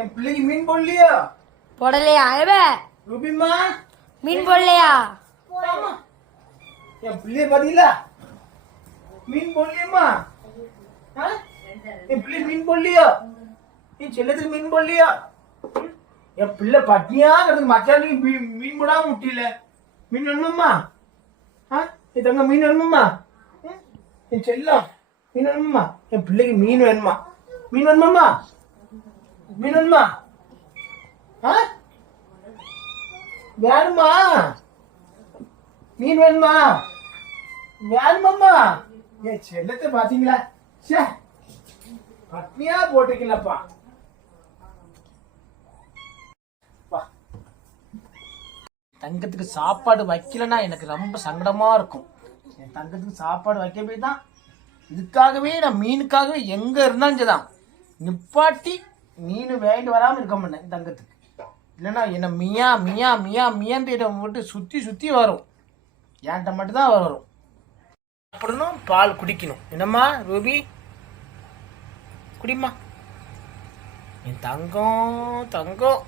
என் பிள்ளைக்கு மீன் போடலையா? போடலையா? ரூபிமா மீன் போடலையா? என் பிள்ளைய பாத்தீங்களா? மீன் போடலையம்மா? என் பிள்ளை மீன் போடலையா? என் செல்லத்துக்கு மீன் போடலையா? என் பிள்ளை பட்னியா கிடக்கு. மச்சானுக்கு மீன் போடாம முட்டியில. மீன் வேணுமாம்மா? என் தங்க மீன் வேணுமாம்மா? என் செல்லம் மீன் வேணுமாம்மா? என் பிள்ளைக்கு மீன் வேணுமா? மீன் வேணுமாம்மா? மீன் வேணுமா? வேணுமா? மீன் வேணுமா? வேணுமாம்மா? என் செல்லத்தை பாத்தீங்களா? சே, பட்னியா போட்டுக்கலப்பா. தங்கத்துக்கு சாப்பாடு வைக்கலன்னா எனக்கு ரொம்ப சங்கடமா இருக்கும். என் தங்கத்துக்கு சாப்பாடு வைக்க போய் தான் இதுக்காகவே நான் மீனுக்காகவே எங்க இருந்தாலும் சரிதான் நிப்பாட்டி மீன் வேண்டு வராமல் இருக்க மாட்டேன் என் தங்கத்துக்கு. இல்லைன்னா என்ன மியா மியா மியா மியான்னு இடம் விட்டு சுற்றி சுற்றி வரும். என்கிட்ட மட்டும்தான் வரும். சாப்பிடணும், பால் குடிக்கணும். என்னம்மா ரூபி? குடிம்மா. என் தங்கம் தங்கம்.